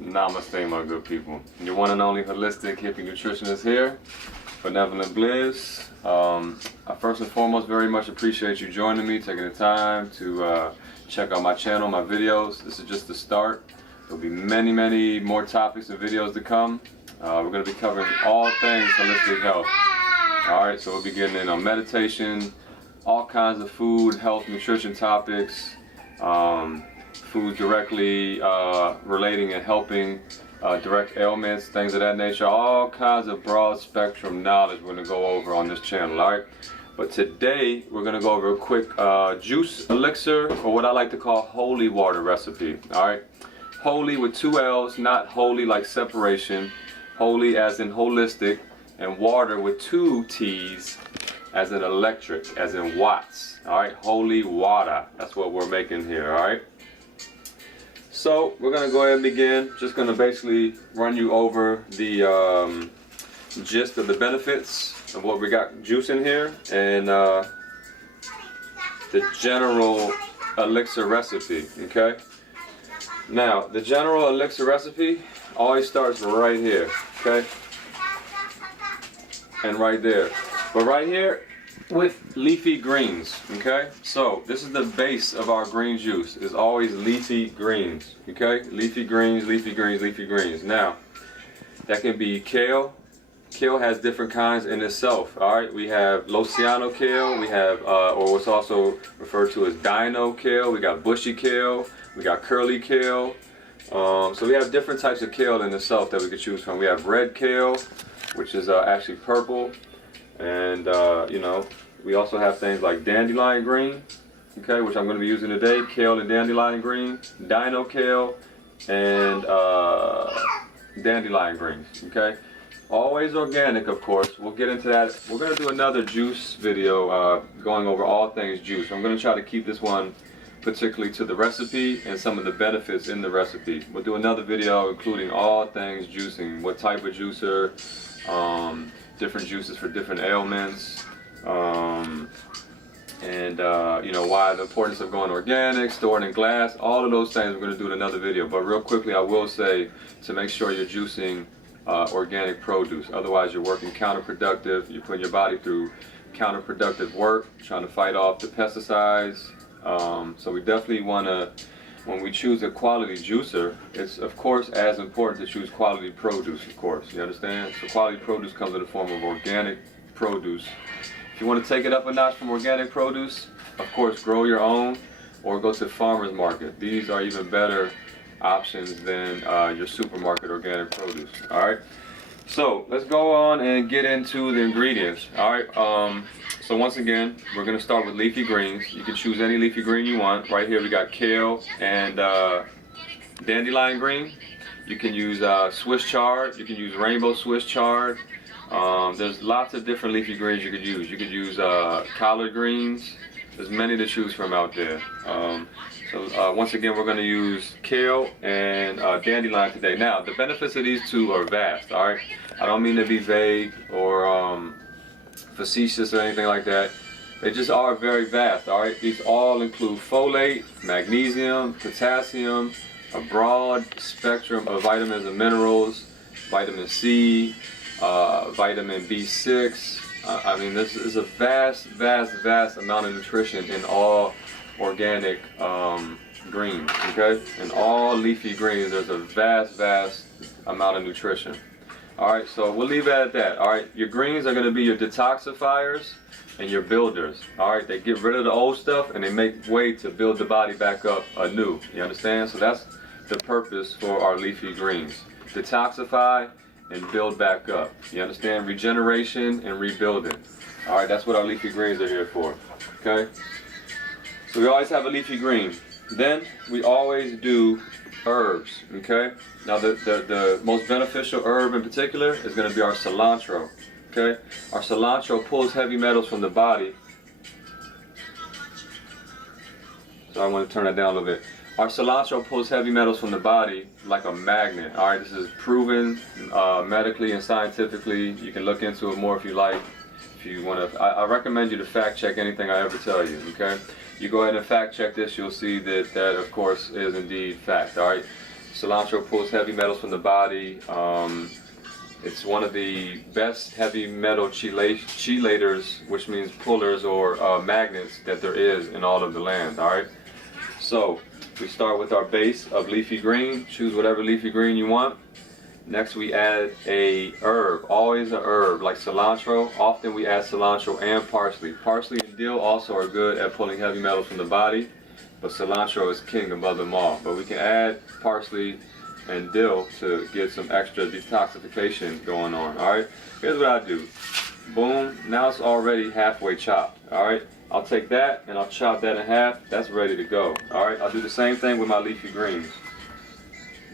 Namaste, my good people. Your one and only holistic hippie nutritionist here, Benevolent Bliss. I first and foremost very much appreciate you joining me, taking the time to check out my channel, my videos. This is just the start. There'll be many more topics and videos to come. We're going to be covering all things holistic health. Alright, so we'll be getting in on meditation, all kinds of food, health, nutrition topics, food directly relating and helping direct ailments, things of that nature, all kinds of broad spectrum knowledge we're going to go over on this channel, alright? But today we're going to go over a quick juice elixir, or what I like to call holy water recipe, alright? Holy with 2 L's, not holy like separation, holy as in holistic, and water with 2 T's as in electric, as in watts, alright? Holy water, that's what we're making here, alright? So we're going to go ahead and begin. Just going to basically run you over the gist of the benefits of what we got juice in here, and the general elixir recipe, okay? Now, the general elixir recipe always starts right here, okay? And right there. But right here with leafy greens, okay? So this is the base of our green juice, is always leafy greens, okay? Leafy greens, leafy greens, leafy greens. Now, that can be kale. Kale has different kinds in itself, all right? We have Lociano kale, we have, or what's also referred to as dino kale, we got bushy kale, we got curly kale. So we have different types of kale in itself that we could choose from. We have red kale, which is actually purple, and you know, we also have things like dandelion green, okay, which I'm going to be using today. Kale and dandelion green, dino kale, and dandelion greens, okay. Always organic, of course. We'll get into that. We're going to do another juice video going over all things juice. I'm going to try to keep this one particularly to the recipe and some of the benefits in the recipe. We'll do another video including all things juicing, what type of juicer, different juices for different ailments, and you know, why the importance of going organic, stored in glass, all of those things we're going to do in another video. But real quickly, I will say to make sure you're juicing organic produce. Otherwise you're working counterproductive, you're putting your body through counterproductive work, trying to fight off the pesticides. So we definitely want to, when we choose a quality juicer, it's of course as important to choose quality produce, of course, you understand? So quality produce comes in the form of organic produce. If you want to take it up a notch from organic produce, of course grow your own or go to farmer's market. These are even better options than your supermarket organic produce, alright? So let's go on and get into the ingredients, alright? So once again, we're going to start with leafy greens. You can choose any leafy green you want. Right here we got kale and dandelion green. You can use Swiss chard. You can use rainbow Swiss chard. There's lots of different leafy greens you could use. You could use collard greens. There's many to choose from out there. So once again, we're going to use kale and dandelion today. Now, the benefits of these two are vast, all right? I don't mean to be vague or facetious or anything like that. They just are very vast, all right? These all include folate, magnesium, potassium, a broad spectrum of vitamins and minerals, vitamin C, vitamin B6. I mean, this is a vast amount of nutrition in all organic greens, okay? In all leafy greens, there's a vast amount of nutrition. Alright, so we'll leave it at that. Alright, your greens are going to be your detoxifiers and your builders. Alright, they get rid of the old stuff and they make way to build the body back up anew. You understand? So that's the purpose for our leafy greens. Detoxify and build back up. You understand? Regeneration and rebuilding. Alright, that's what our leafy greens are here for. Okay? So we always have a leafy green. Then we always do herbs, okay? Now the most beneficial herb in particular is going to be our cilantro, okay? Our cilantro pulls heavy metals from the body. So I want to turn that down a little bit. Our cilantro pulls heavy metals from the body like a magnet, all right? This is proven medically and scientifically. You can look into it more if you like. If you want to, I recommend you to fact check anything I ever tell you, okay? You go ahead and fact check this, you'll see that that of course is indeed fact, all right? Cilantro pulls heavy metals from the body. It's one of the best heavy metal chelators, which means pullers or magnets, that there is in all of the land. All right. So we start with our base of leafy green. Choose whatever leafy green you want. Next we add a herb, always a herb like cilantro. Often we add cilantro and parsley. Parsley and dill also are good at pulling heavy metals from the body, but cilantro is king above them all. But we can add parsley and dill to get some extra detoxification going on. Alright, here's what I do. Boom, now it's already halfway chopped. Alright, I'll take that and I'll chop that in half. That's ready to go. Alright, I'll do the same thing with my leafy greens.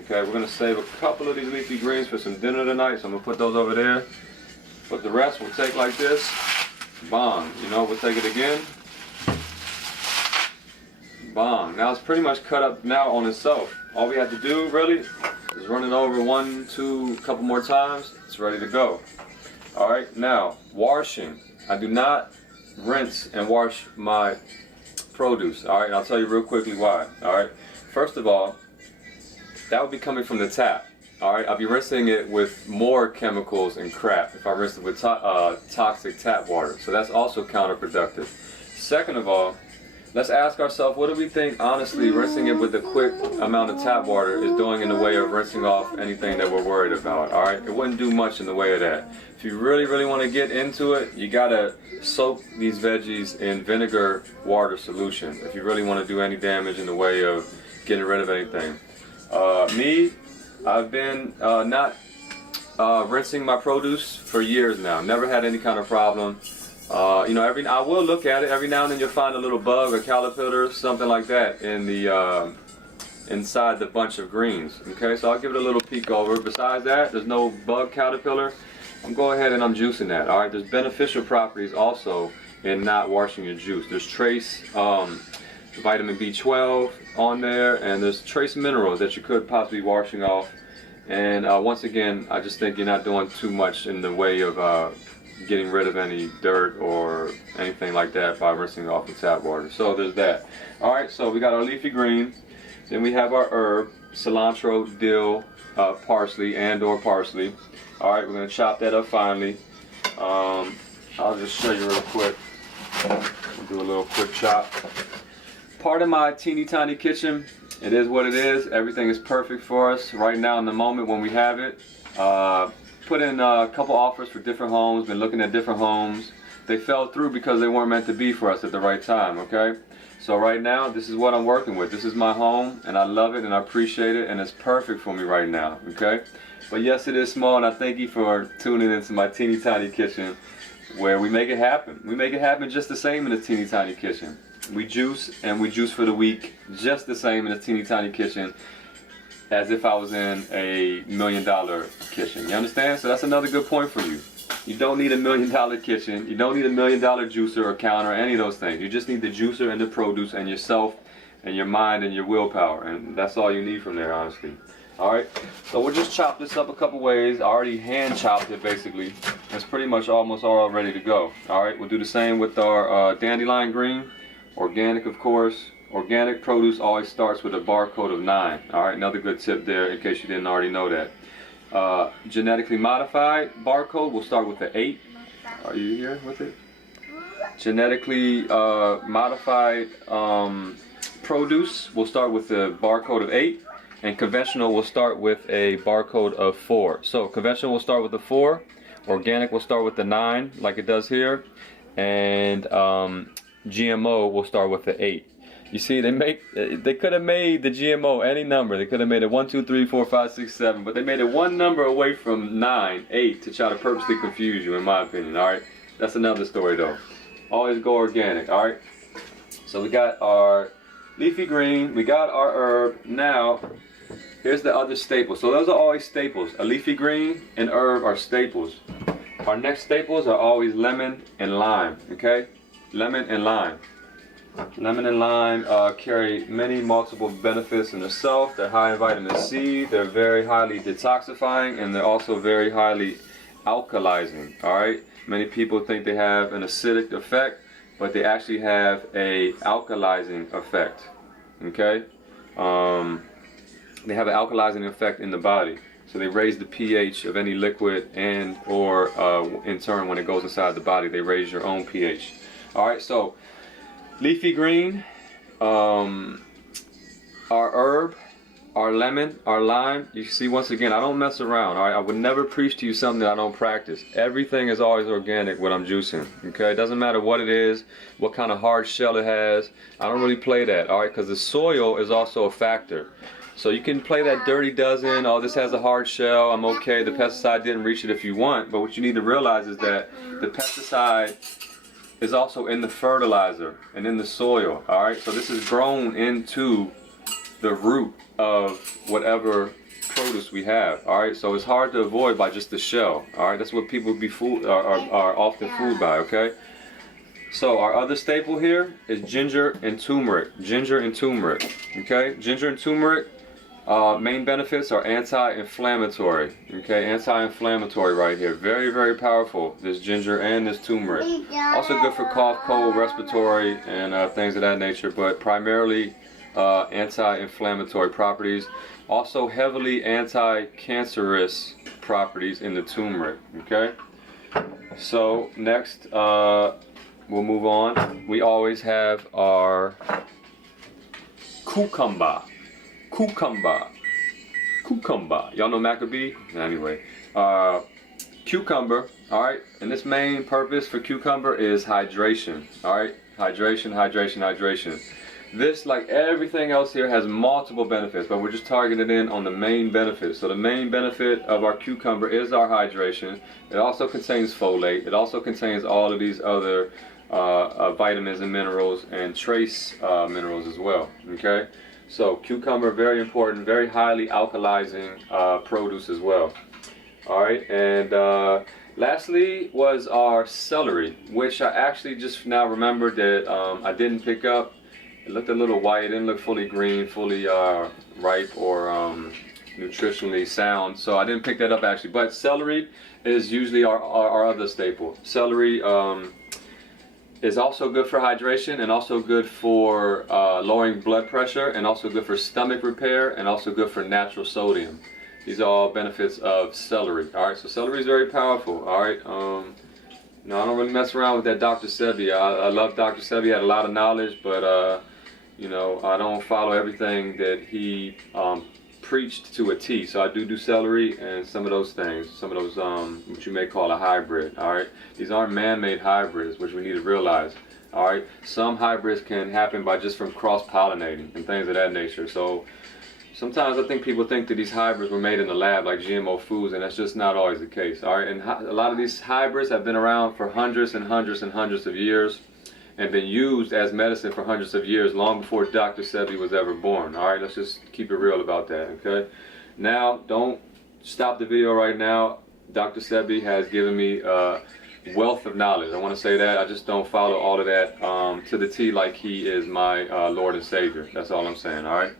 Okay, we're going to save a couple of these leafy greens for some dinner tonight, so I'm going to put those over there. But the rest we'll take like this. Bang. You know, we'll take it again. Bang. Now it's pretty much cut up now on itself. All we have to do really is run it over one, two, couple more times. It's ready to go. Alright, now washing. I do not rinse and wash my produce. Alright, and I'll tell you real quickly why. Alright, first of all, that would be coming from the tap. Alright, I'll be rinsing it with more chemicals and crap if I rinse it with toxic tap water. So that's also counterproductive. Second of all, let's ask ourselves, what do we think, honestly, rinsing it with a quick amount of tap water is doing in the way of rinsing off anything that we're worried about, alright? It wouldn't do much in the way of that. If you really, really want to get into it, you gotta soak these veggies in vinegar water solution if you really want to do any damage in the way of getting rid of anything. I've been not rinsing my produce for years now. Never had any kind of problem. You know, I will look at it every now and then. You'll find a little bug, a caterpillar, something like that in the inside the bunch of greens. Okay, so I'll give it a little peek over. Besides that, there's no bug, caterpillar. I'm going ahead and I'm juicing that. All right, there's beneficial properties also in not washing your juice. There's trace vitamin B12 on there, and there's trace minerals that you could possibly be washing off. And once again, I just think you're not doing too much in the way of getting rid of any dirt or anything like that by rinsing off the tap water. So there's that. Alright, so we got our leafy green, then we have our herb, cilantro, dill, parsley or parsley. Alright, we're going to chop that up finely. I'll just show you real quick. We'll do a little quick chop. Part of my teeny tiny kitchen, it is what it is. Everything is perfect for us right now in the moment when we have it. Put in a couple offers for different homes, been looking at different homes. They fell through because they weren't meant to be for us at the right time, okay? So right now, this is what I'm working with. This is my home, and I love it, and I appreciate it, and it's perfect for me right now, okay? But yes, it is small, and I thank you for tuning into my teeny tiny kitchen where we make it happen. We make it happen just the same in a teeny tiny kitchen. We juice, and we juice for the week just the same in a teeny tiny kitchen as if I was in a $1 million kitchen. You understand? So that's another good point for you. You don't need a $1 million kitchen. You don't need a $1 million juicer or counter or any of those things. You just need the juicer and the produce and yourself and your mind and your willpower. And that's all you need from there, honestly. Alright, so we'll just chop this up a couple ways. I already hand chopped it basically. It's pretty much almost all ready to go. Alright, we'll do the same with our dandelion green. Organic, of course. Organic produce always starts with a barcode of 9. Alright, another good tip there in case you didn't already know that. Genetically modified barcode will start with the 8. Are you here with it? Genetically modified produce will start with the barcode of 8. And conventional will start with a barcode of 4. So conventional will start with the 4. Organic will start with the 9, like it does here. And GMO will start with the 8. You see, they could have made the GMO any number. They could have made it 1, 2, 3, 4, 5, 6, 7, but they made it one number away from 9, 8 to try to purposely confuse you, in my opinion. All right, that's another story though. Always go organic. All right. So we got our leafy green, we got our herb. Now, here's the other staples. So those are always staples. A leafy green and herb are staples. Our next staples are always lemon and lime. Okay. Lemon and lime. Lemon and lime carry many multiple benefits in themselves. They're high in vitamin C, they're very highly detoxifying, and they're also very highly alkalizing. Alright? Many people think they have an acidic effect, but they actually have a alkalizing effect. Okay? they have an alkalizing effect in the body. So they raise the pH of any liquid, and or in turn, when it goes inside the body, they raise your own pH. All right, so leafy green, our herb, our lemon, our lime. You see, once again, I don't mess around. All right, I would never preach to you something that I don't practice. Everything is always organic when I'm juicing. Okay, it doesn't matter what it is, what kind of hard shell it has. I don't really play that. All right, because the soil is also a factor. So you can play that dirty dozen. Oh, this has a hard shell, I'm okay. The pesticide didn't reach it if you want. But what you need to realize is that the pesticide is also in the fertilizer and in the soil. All right, so this is grown into the root of whatever produce we have. All right, so it's hard to avoid by just the shell. All right, that's what people be fooled are often fooled by. Okay, so our other staple here is ginger and turmeric. Ginger and turmeric. Okay, ginger and turmeric. Main benefits are anti-inflammatory. Okay, anti-inflammatory right here. Very, very powerful. This ginger and this turmeric. Also good for cough, cold, respiratory, and things of that nature. But primarily anti-inflammatory properties. Also heavily anti-cancerous properties in the turmeric. Okay. So next, we'll move on. We always have our cucumber. Cucumber. Y'all know Maccabee? Anyway, cucumber. All right, and this main purpose for cucumber is hydration. All right, hydration. This, like everything else here, has multiple benefits, but we're just targeted in on the main benefits. So the main benefit of our cucumber is our hydration. It also contains folate. It also contains all of these other vitamins and minerals and trace minerals as well. Okay. So cucumber, very important, very highly alkalizing produce as well. All right, and lastly was our celery, which I actually just now remembered that I didn't pick up. It looked a little white, it didn't look fully green, fully ripe or nutritionally sound, so I didn't pick that up actually. But celery is usually our other staple. Celery is also good for hydration and also good for lowering blood pressure and also good for stomach repair and also good for natural sodium. These are all benefits of celery. All right, so celery is very powerful. All right, no, I don't really mess around with that Dr. Sebi. I love Dr. Sebi. He had a lot of knowledge, but you know, I don't follow everything that he preached to a T. So I do celery and some of those things, some of those what you may call a hybrid. All right, these aren't man-made hybrids, which we need to realize. All right, some hybrids can happen by just from cross-pollinating and things of that nature. So sometimes I think people think that these hybrids were made in the lab, like GMO foods, and that's just not always the case. All right, and a lot of these hybrids have been around for hundreds and hundreds and hundreds of years, and been used as medicine for hundreds of years, long before Dr. Sebi was ever born. All right, let's just keep it real about that, okay? Now, don't stop the video right now. Dr. Sebi has given me a wealth of knowledge. I want to say that. I just don't follow all of that to the T like he is my Lord and Savior. That's all I'm saying, all right?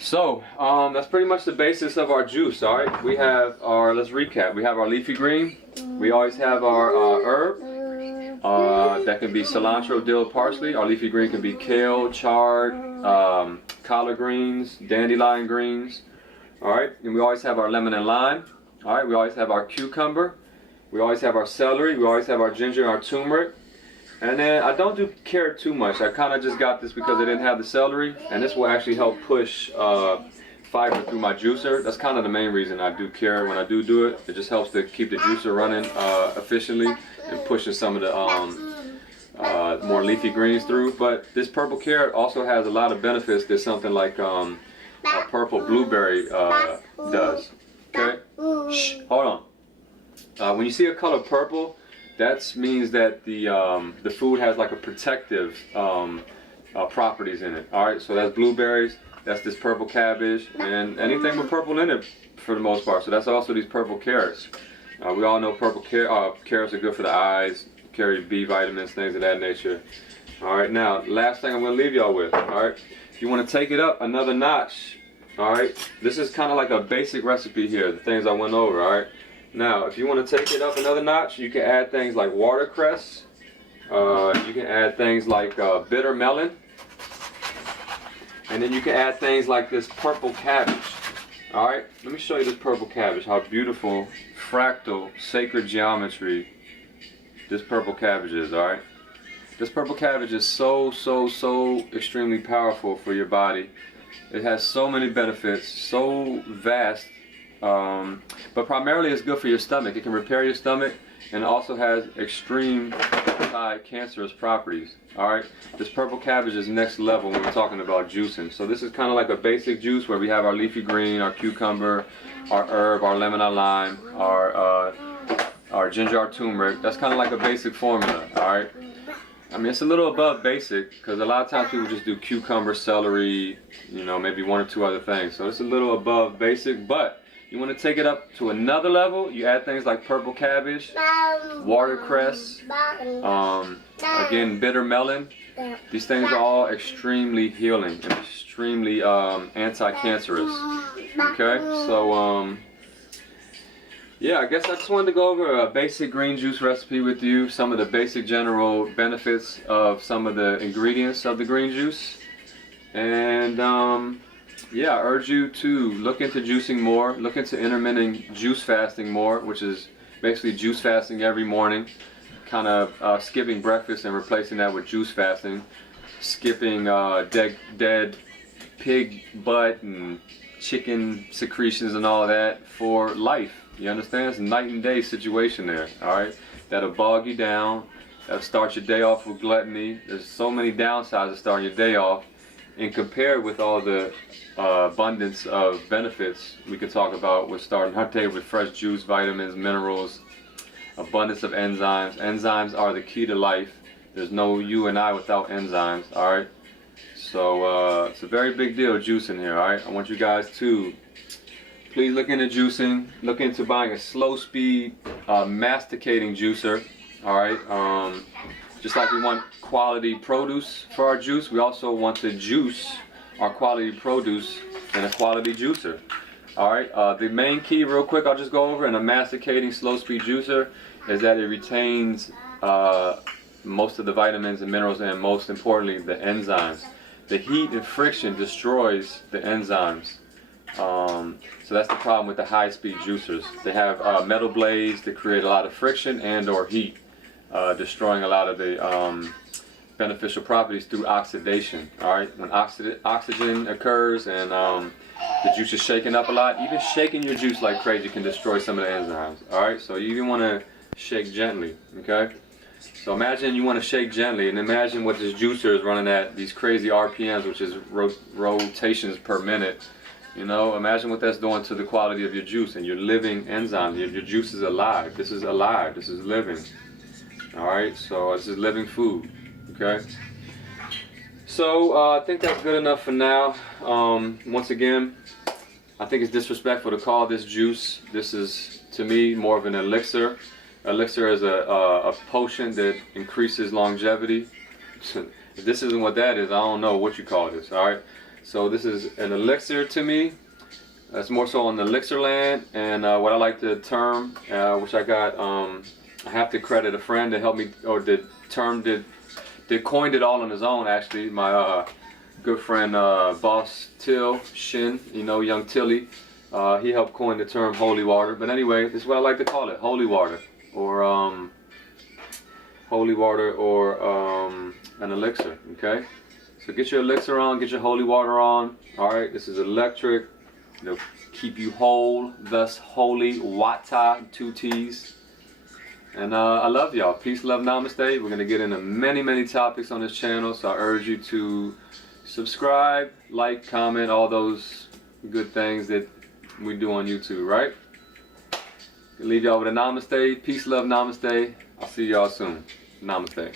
So, that's pretty much the basis of our juice, all right? We have our, let's recap. We have our leafy green. We always have our herb. That can be cilantro, dill, parsley. Our leafy green can be kale, chard, collard greens, dandelion greens. All right, and we always have our lemon and lime. All right, we always have our cucumber. We always have our celery. We always have our ginger and our turmeric. And then I don't do carrot too much. I kind of just got this because I didn't have the celery, and this will actually help push fiber through my juicer. That's kind of the main reason I do carrot when I do it. It just helps to keep the juicer running efficiently and pushing some of the more leafy greens through. But this purple carrot also has a lot of benefits that something like a purple blueberry does. Okay? Shh, hold on. When you see a color purple, that means that the food has like a protective properties in it. All right, so that's blueberries. That's this purple cabbage and anything with purple in it for the most part. So that's also these purple carrots. We all know purple carrots are good for the eyes, carry B vitamins, things of that nature. All right, now last thing I'm going to leave y'all with. All right, if you want to take it up another notch, all right, this is kind of like a basic recipe here, the things I went over. All right, now if you want to take it up another notch, you can add things like watercress. You can add things like bitter melon. And then you can add things like this purple cabbage. All right, let me show you this purple cabbage, how beautiful, fractal, sacred geometry this purple cabbage is, all right? This purple cabbage is so extremely powerful for your body. It has so many benefits, so vast, but primarily it's good for your stomach. It can repair your stomach, and it also has extreme anti-cancerous properties. All right, this purple cabbage is next level when we're talking about juicing. So this is kind of like a basic juice where we have our leafy green, our cucumber, our herb, our lemon, our lime, our ginger, our turmeric. That's kind of like a basic formula. All right. I mean, it's a little above basic because a lot of times people just do cucumber, celery, you know, maybe one or two other things. So it's a little above basic, but you want to take it up to another level. You add things like purple cabbage, watercress, again, bitter melon. These things are all extremely healing and extremely anti-cancerous. Okay, so yeah, I guess I just wanted to go over a basic green juice recipe with you, some of the basic general benefits of some of the ingredients of the green juice. And yeah, I urge you to look into juicing more, look into intermittent juice fasting more, which is basically juice fasting every morning, kind of skipping breakfast and replacing that with juice fasting, skipping dead pig butt and chicken secretions and all of that for life. You understand? It's a night and day situation there, all right? That'll bog you down, that'll start your day off with gluttony. There's so many downsides of starting your day off, and compared with all the abundance of benefits we could talk about with starting our day with fresh juice, vitamins, minerals, abundance of enzymes. Enzymes are the key to life. There's no you and I without enzymes, all right? So it's a very big deal juicing here, all right? I want you guys to please look into juicing, look into buying a slow speed masticating juicer, all right? Just like we want quality produce for our juice, we also want to juice our quality produce in a quality juicer. All right, the main key, real quick, I'll just go over in a masticating slow speed juicer is that it retains most of the vitamins and minerals, and most importantly, the enzymes. The heat and friction destroys the enzymes. So that's the problem with the high speed juicers. They have metal blades that create a lot of friction and or heat, destroying a lot of the beneficial properties through oxidation. All right, when oxygen occurs and the juice is shaken up a lot, even shaking your juice like crazy can destroy some of the enzymes. All right, so you even want to shake gently. Okay, so imagine you want to shake gently, and imagine what this juicer is running at, these crazy RPMs, which is rotations per minute. You know, imagine what that's doing to the quality of your juice and your living enzymes. Your juice is alive. This is alive. This is living. All right, so this is living food. Okay. So I think that's good enough for now. Once again, I think it's disrespectful to call this juice. This is, to me, more of an elixir. Elixir is a potion that increases longevity. If this isn't what that is, I don't know what you call this. All right. So this is an elixir to me. That's more so on the elixir land, and what I like to term, which I got, I have to credit a friend that helped me, or that coined it all on his own. Actually, my good friend, Boss Till Shin, you know, young Tilly, he helped coin the term holy water. But anyway, this is what I like to call it: holy water, or an elixir. Okay. So get your elixir on, get your holy water on. All right, this is electric. It'll keep you whole, thus holy, Wata, 2 T's. And I love y'all. Peace, love, namaste. We're going to get into many topics on this channel, so I urge you to subscribe, like, comment, all those good things that we do on YouTube, right? I'll leave y'all with a namaste. Peace, love, namaste. I'll see y'all soon. Namaste.